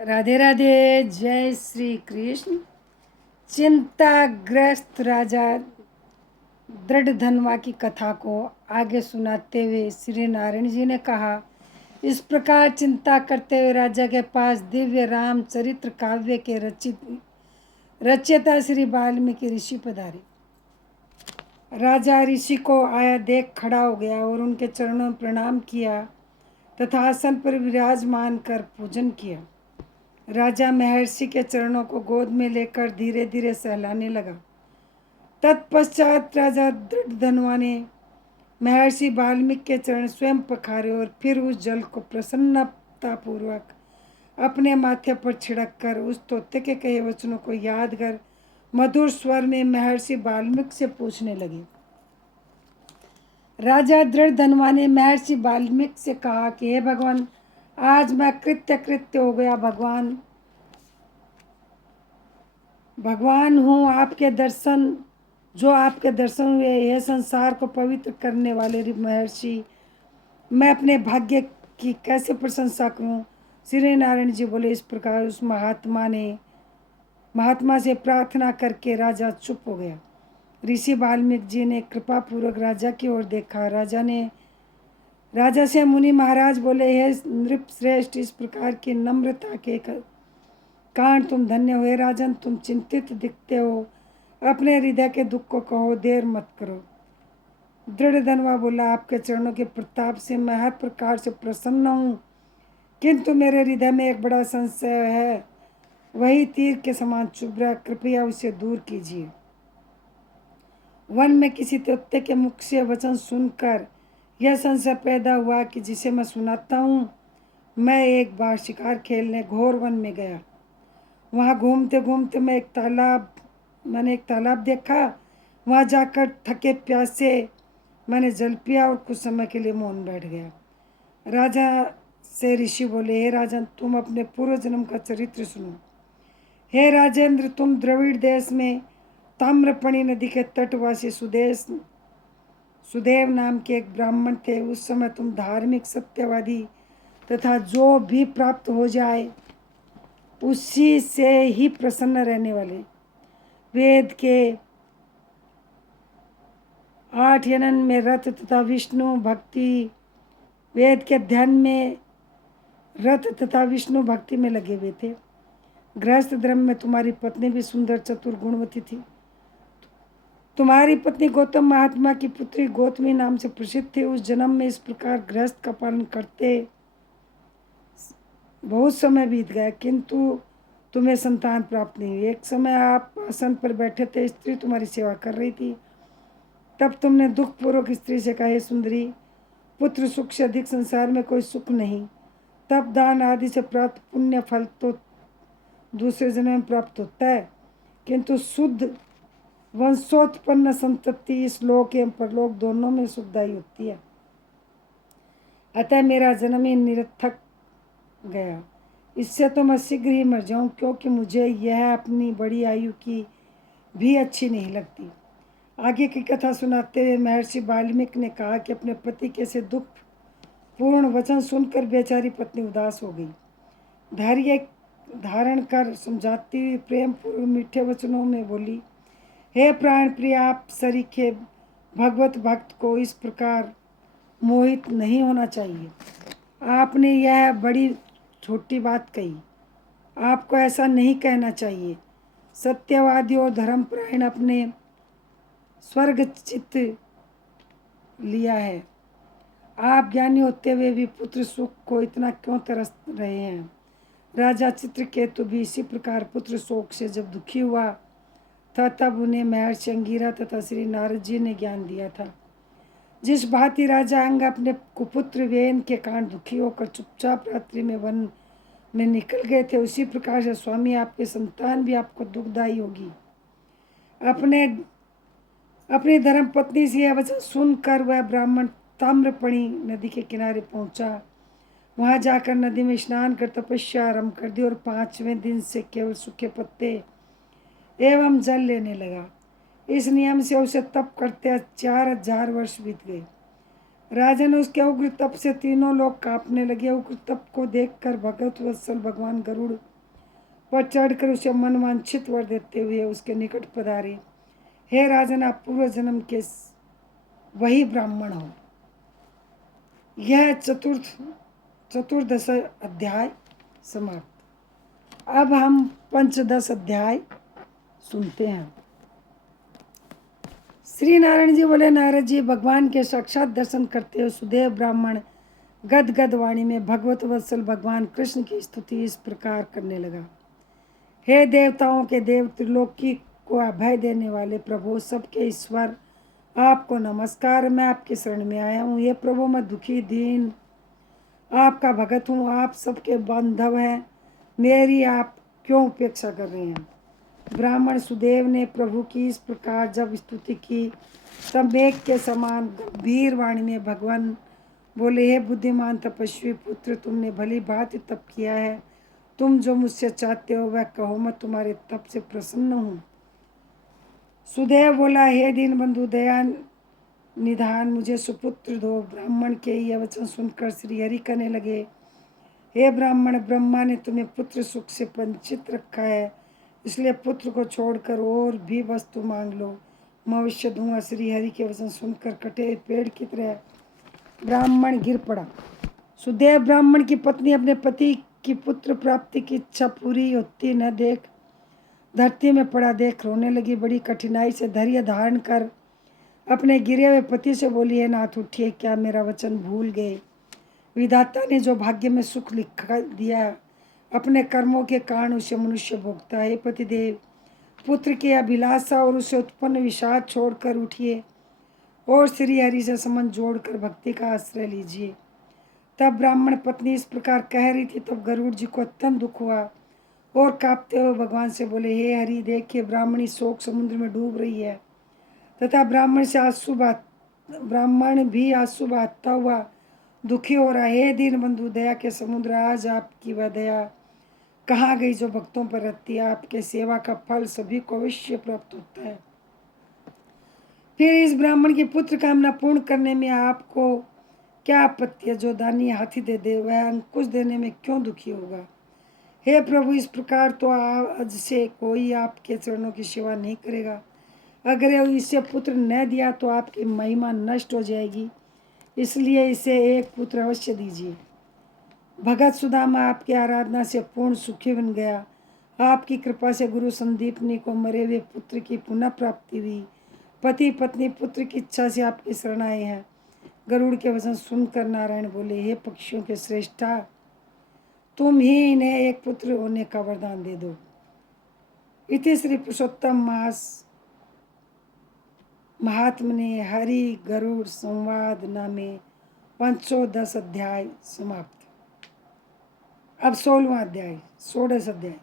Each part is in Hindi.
राधे राधे। जय श्री कृष्ण। चिंताग्रस्त राजा दृढ़ धनवा की कथा को आगे सुनाते हुए श्री नारायण जी ने कहा, इस प्रकार चिंता करते हुए राजा के पास दिव्य रामचरित्र काव्य के रचयिता श्री वाल्मीकि ऋषि पधारे। राजा ऋषि को आया देख खड़ा हो गया और उनके चरणों में प्रणाम किया तथा आसन पर विराजमान कर पूजन किया। राजा महर्षि के चरणों को गोद में लेकर धीरे धीरे सहलाने लगा। तत्पश्चात राजा दृढ़धनवा ने महर्षि वाल्मीकि के चरण स्वयं पखारे और फिर उस जल को प्रसन्नतापूर्वक अपने माथे पर छिड़क कर उस तोते के कहे वचनों को याद कर मधुर स्वर में महर्षि वाल्मीकि से पूछने लगे। राजा दृढ़धनवा ने महर्षि वाल्मीकि से कहा कि हे भगवान, आज मैं कृत्य हो गया। भगवान हूँ। आपके दर्शन हुए यह संसार को पवित्र करने वाले महर्षि, मैं अपने भाग्य की कैसे प्रशंसा करूँ। श्री नारायण जी बोले। इस प्रकार उस महात्मा से प्रार्थना करके राजा चुप हो गया। ऋषि वाल्मीकि जी ने कृपा पूर्वक राजा की ओर देखा। राजा से मुनि महाराज बोले, हे नृप श्रेष्ठ, इस प्रकार की नम्रता के कारण तुम धन्य हुए। राजन, तुम चिंतित दिखते हो, अपने हृदय के दुख को कहो, देर मत करो। दृढ़धनवा बोला, आपके चरणों के प्रताप से मैं हर प्रकार से प्रसन्न हूँ, किंतु मेरे हृदय में एक बड़ा संशय है, वही तीर के समान चुभ रहा, कृपया उसे दूर कीजिए। वन में किसी तोते के मुख से वचन सुनकर यह संशय पैदा हुआ कि जिसे मैं सुनाता हूँ। मैं एक बार शिकार खेलने घोर वन में गया। वहाँ घूमते घूमते मैंने एक तालाब देखा। वहाँ जाकर थके प्यासे मैंने जल पिया और कुछ समय के लिए मौन बैठ गया। राजा से ऋषि बोले, हे राजन, तुम अपने पूर्व जन्म का चरित्र सुनो। हे राजेंद्र, तुम द्रविड़ देश में ताम्रपणी नदी के तटवासी सुदेव नाम के एक ब्राह्मण थे। उस समय तुम धार्मिक, सत्यवादी तथा जो भी प्राप्त हो जाए उसी से ही प्रसन्न रहने वाले, वेद के 8 यनन में रत तथा वेद के अध्ययन में रत तथा विष्णु भक्ति में लगे हुए थे। गृहस्थ धर्म में तुम्हारी पत्नी भी सुंदर, चतुर, गुणवती थी। तुम्हारी पत्नी गौतम महात्मा की पुत्री गौतमी नाम से प्रसिद्ध थी। उस जन्म में इस प्रकार गृहस्थ का पालन करते बहुत समय बीत गया, किंतु तुम्हें संतान प्राप्त नहीं हुई। एक समय आप आसन पर बैठे थे, स्त्री तुम्हारी सेवा कर रही थी। तब तुमने दुख पूर्वक स्त्री से कहा, हे सुंदरी, पुत्र सुख से अधिक संसार में कोई सुख नहीं। तप दान आदि से प्राप्त पुण्य फल तो दूसरे जन्म में प्राप्त होता है, किंतु शुद्ध वंशोत्पन्न संतति इस लोक एवं परलोक दोनों में सुखदायी होती है। अतः मेरा जन्म ही निरर्थक गया। इससे तो मैं शीघ्र ही मर जाऊं, क्योंकि मुझे यह अपनी बड़ी आयु की भी अच्छी नहीं लगती। आगे की कथा सुनाते हुए महर्षि वाल्मीकि ने कहा कि अपने पति के से दुख पूर्ण वचन सुनकर बेचारी पत्नी उदास हो गई। धैर्य धारण कर समझाती हुई प्रेम पूर्व मीठे वचनों में बोली, हे प्राण प्रिय, आप सरीखे भगवत भक्त को इस प्रकार मोहित नहीं होना चाहिए। आपने यह बड़ी छोटी बात कही, आपको ऐसा नहीं कहना चाहिए। सत्यवादी और धर्मपरायण अपने स्वर्ग चित्त लिया है। आप ज्ञानी होते हुए भी पुत्र सुख को इतना क्यों तरस रहे हैं। राजा चित्रकेतु भी इसी प्रकार पुत्र शोक से जब दुखी हुआ था, तब उन्हें महर्षि अंगिरा तथा श्री नारद जी ने ज्ञान दिया था। जिस भांति राजा अंग अपने कुपुत्र वेन के कारण दुखी होकर चुपचाप रात्रि में वन में निकल गए थे, उसी प्रकार से स्वामी आपके संतान भी आपको दुखदायी होगी। अपनी धर्म पत्नी से यह वचन सुनकर वह ब्राह्मण ताम्रपणी नदी के किनारे पहुंचा। वहां जाकर नदी में स्नान कर तपस्या आरंभ कर दी और 5वें दिन से केवल सूखे पत्ते एवं जल लेने लगा। इस नियम से उसे तप करते 4000 वर्ष बीत गए। राजन उसके उग्र तप से तीनों लोग कांपने लगे। उग्र तप को देखकर भगत वत्सल भगवान गरुड़ पर चढ़कर उसे मनवांछित वर देते हुए उसके निकट पधारे। हे राजन, आप पूर्व जन्म के वही ब्राह्मण हो। यह चतुर्दश अध्याय समाप्त। अब हम पंचदश अध्याय सुनते हैं। श्री नारायण जी बोले, नारद जी, भगवान के साक्षात दर्शन करते हुए सुदेव ब्राह्मण गद वाणी में भगवत वत्सल भगवान कृष्ण की स्तुति इस प्रकार करने लगा। हे देवताओं के देव, त्रिलोकी को अभय देने वाले प्रभु, सबके ईश्वर, आपको नमस्कार। मैं आपकी शरण में आया हूँ। ये प्रभु, मैं दुखी दीन आपका भगत हूँ। आप सबके बांधव हैं, मेरी आप क्यों उपेक्षा कर रहे हैं। ब्राह्मण सुदेव ने प्रभु की इस प्रकार जब स्तुति की, तब मेघ के समान गंभीर वाणी में भगवान बोले, हे बुद्धिमान तपस्वी पुत्र, तुमने भली भांति तप किया है। तुम जो मुझसे चाहते हो वह कहो, मैं तुम्हारे तप से प्रसन्न हूँ। सुदेव बोला, हे दीन बंधु, दया निधान, मुझे सुपुत्र दो। ब्राह्मण के यह वचन सुनकर श्री हरि कहने लगे, हे ब्राह्मण, ब्रह्मा ने तुम्हें पुत्र सुख से वंचित रखा है, इसलिए पुत्र को छोड़कर और भी वस्तु मांग लो, मैं अवश्य दूंगा। श्री हरि के वचन सुनकर कटे पेड़ की तरह ब्राह्मण गिर पड़ा। सुदेव ब्राह्मण की पत्नी अपने पति की पुत्र प्राप्ति की इच्छा पूरी होती न देख धरती में पड़ा देख रोने लगी। बड़ी कठिनाई से धैर्य धारण कर अपने गिरे हुए पति से बोली, है नाथ, उठिए, क्या मेरा वचन भूल गए। विधाता ने जो भाग्य में सुख लिखा दिया, अपने कर्मों के कारण उसे मनुष्य भोगता है। पतिदेव, पुत्र की अभिलाषा और उसे उत्पन्न विषाद छोड़कर उठिए और श्री हरि से संबंध जोड़कर भक्ति का आश्रय लीजिए। तब ब्राह्मण पत्नी इस प्रकार कह रही थी, तब गरुड़ जी को अत्यंत दुख हुआ और कांपते हुए भगवान से बोले, हे हरि, देखिए, ब्राह्मणी शोक समुद्र में डूब रही है तथा ब्राह्मण भी आंसू बहाता हुआ दुखी हो रहा है। हे दीन बंधु, दया के समुद्र, आज आपकी वह दया कहाँ गई जो भक्तों पर रहती है। आपके सेवा का फल सभी को अवश्य प्राप्त होता है। फिर इस ब्राह्मण की पुत्र कामना पूर्ण करने में आपको क्या आपत्ति है। जो दानी हाथी दे दे वह अंकुश देने में क्यों दुखी होगा। हे प्रभु, इस प्रकार तो आज से कोई आपके चरणों की सेवा नहीं करेगा। अगर इसे पुत्र न दिया तो आपकी महिमा नष्ट हो जाएगी, इसलिए इसे एक पुत्र अवश्य दीजिए। भगत सुदामा आपकी आराधना से पूर्ण सुखी बन गया। आपकी कृपा से गुरु संदीपनी को मरे हुए पुत्र की पुनः प्राप्ति हुई। पति पत्नी पुत्र की इच्छा से आपकी शरण आए हैं। गरुड़ के वचन सुनकर नारायण बोले, हे पक्षियों के श्रेष्ठा, तुम ही इन्हें एक पुत्र होने का वरदान दे दो। इति श्री पुरुषोत्तम मास महात्मने हरि गरुड़ संवाद नामे 510 अध्याय समाप्त। अब 16वां अध्याय, 16 अध्याय।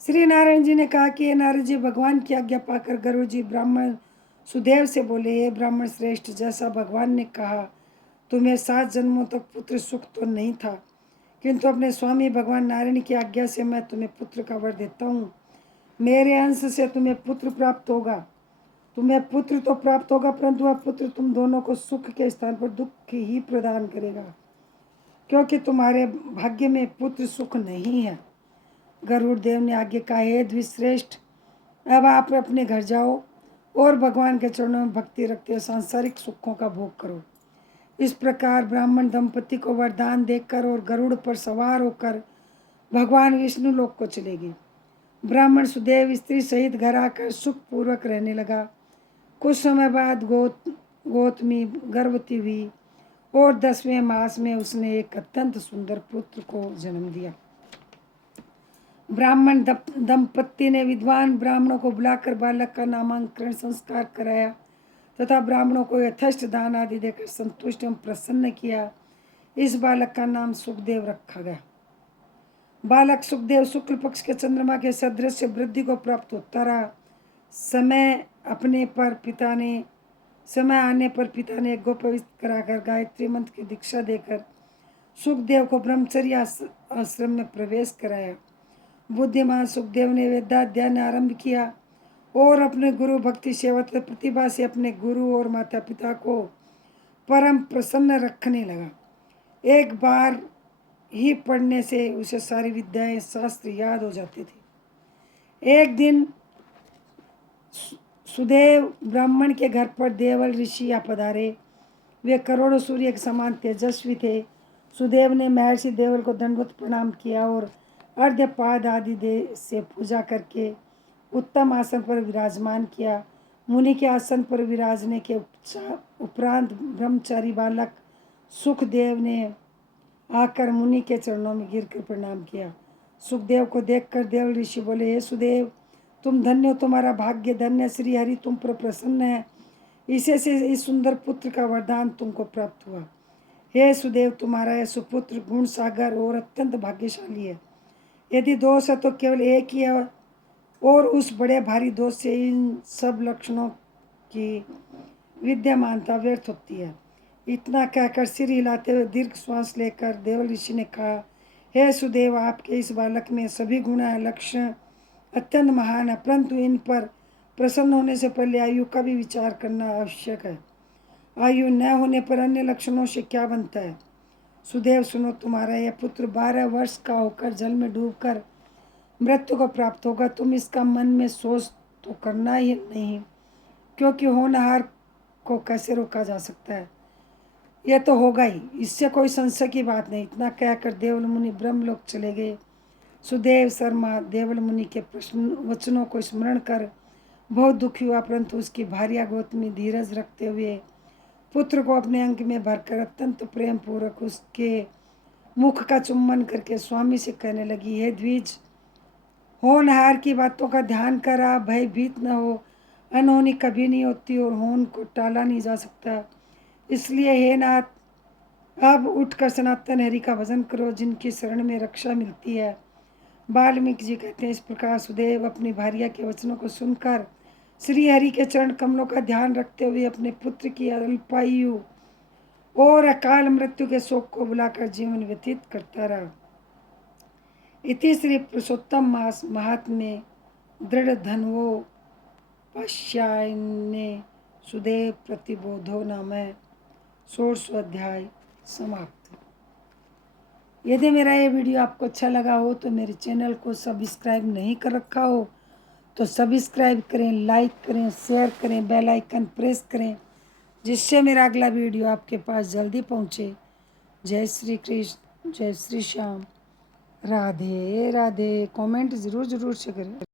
श्री नारायण जी ने कहा कि नारद जी, भगवान की आज्ञा पाकर गरुड़ जी ब्राह्मण सुदेव से बोले, हे ब्राह्मण श्रेष्ठ, जैसा भगवान ने कहा, तुम्हें 7 जन्मों तक पुत्र सुख तो नहीं था, किंतु अपने स्वामी भगवान नारायण की आज्ञा से मैं तुम्हें पुत्र का वर देता हूँ। मेरे अंश से तुम्हें पुत्र प्राप्त होगा। तुम्हें पुत्र तो प्राप्त होगा, परंतु वह पुत्र तुम दोनों को सुख के स्थान पर दुख ही प्रदान करेगा, क्योंकि तुम्हारे भाग्य में पुत्र सुख नहीं है। गरुड़ देव ने आगे कहा, हे द्विश्रेष्ठ, अब आप अपने घर जाओ और भगवान के चरणों में भक्ति रखते सांसारिक सुखों का भोग करो। इस प्रकार ब्राह्मण दंपति को वरदान देकर और गरुड़ पर सवार होकर भगवान विष्णु लोक को चले गए। ब्राह्मण सुदेव स्त्री सहित घर आकर सुखपूर्वक रहने लगा। कुछ समय बाद गौतमी गर्भवती हुई और 10वें मास में उसने एक अत्यंत सुंदर पुत्र को जन्म दिया। ब्राह्मण दंपति ने विद्वान ब्राह्मणों को बुलाकर बालक का नामकरण संस्कार कराया तथा ब्राह्मणों को यथेष्ट दान आदि देकर संतुष्ट एवं प्रसन्न किया। इस बालक का नाम सुखदेव रखा गया। बालक सुखदेव शुक्ल पक्ष के चंद्रमा के सदृश वृद्धि को प्राप्त होता रहा। समय आने पर पिता ने गोपवित्र कराकर गायत्री मंत्र की दीक्षा देकर सुखदेव को ब्रह्मचर्य आश्रम में प्रवेश कराया। बुद्धिमान सुखदेव ने वेदाध्ययन आरंभ किया और अपने गुरु भक्ति सेवा प्रतिभा से अपने गुरु और माता पिता को परम प्रसन्न रखने लगा। एक बार ही पढ़ने से उसे सारी विद्याएं शास्त्र याद हो जाते थे। एक दिन सुदेव ब्राह्मण के घर पर देवल ऋषि आ पधारे। वे करोड़ों सूर्य के समान तेजस्वी थे। सुदेव ने महर्षि देवल को दंडवत प्रणाम किया और अर्घ्यपाद आदि दे से पूजा करके उत्तम आसन पर विराजमान किया। मुनि के आसन पर विराजने के उपरांत ब्रह्मचारी बालक सुखदेव ने आकर मुनि के चरणों में गिरकर प्रणाम किया। सुखदेव को देखकर देव ऋषि बोले, हे सुदेव, तुम धन्य हो, तुम्हारा भाग्य धन्य, श्री हरि तुम पर प्रसन्न है, इसे से इस सुंदर पुत्र का वरदान तुमको प्राप्त हुआ। हे सुदेव, तुम्हारा यह सुपुत्र गुण सागर और अत्यंत भाग्यशाली है। यदि दोष है तो केवल एक ही है, और उस बड़े भारी दोष से इन सब लक्षणों की विद्यमानता व्यर्थ होती है। इतना कहकर सिर हिलाते हुए दीर्घ श्वास लेकर देवल ऋषि ने कहा, हे सुदेव, आपके इस बालक में सभी गुण लक्षण अत्यंत महान है, परंतु इन पर प्रसन्न होने से पहले आयु का भी विचार करना आवश्यक है। आयु न होने पर अन्य लक्षणों से क्या बनता है। सुदेव सुनो, तुम्हारा यह पुत्र 12 वर्ष का होकर जल में डूबकर मृत्यु को प्राप्त होगा। तुम इसका मन में सोच तो करना ही नहीं, क्योंकि होनहार को कैसे रोका जा सकता है। यह तो होगा ही, इससे कोई संशय की बात नहीं। इतना कहकर देवल मुनि ब्रह्मलोक चले गए। सुदेव शर्मा देवल मुनि के वचनों को स्मरण कर बहुत दुखी हुआ, परंतु उसकी भार्या गौतमी धीरज रखते हुए पुत्र को अपने अंग में भरकर अत्यंत प्रेम पूर्वक उसके मुख का चुम्बन करके स्वामी से कहने लगी, हे द्विज, होनहार की बातों का ध्यान कर, आप भयभीत न हो। अनहोनी कभी नहीं होती और होन को टाला नहीं जा सकता। इसलिए हे नाथ, अब उठकर सनातन हरि का भजन करो, जिनकी शरण में रक्षा मिलती है। वाल्मीकि जी कहते हैं, इस प्रकार सुदेव अपनी भार्या के वचनों को सुनकर श्री हरि के चरण कमलों का ध्यान रखते हुए अपने पुत्र की अल्पायु और अकाल मृत्यु के शोक को बुलाकर जीवन व्यतीत करता रहा। इति श्री पुरुषोत्तम मास महात्म्य दृढ़ धन्वो पाश्यायने सुदेव प्रतिबोधो नाम 16वां अध्याय समाप्त। यदि मेरा ये वीडियो आपको अच्छा लगा हो तो मेरे चैनल को सब्सक्राइब नहीं कर रखा हो तो सब्सक्राइब करें, लाइक करें, शेयर करें, बेल आइकन प्रेस करें, जिससे मेरा अगला वीडियो आपके पास जल्दी पहुँचे। जय श्री कृष्ण, जय श्री श्याम, राधे राधे। कमेंट ज़रूर से करें।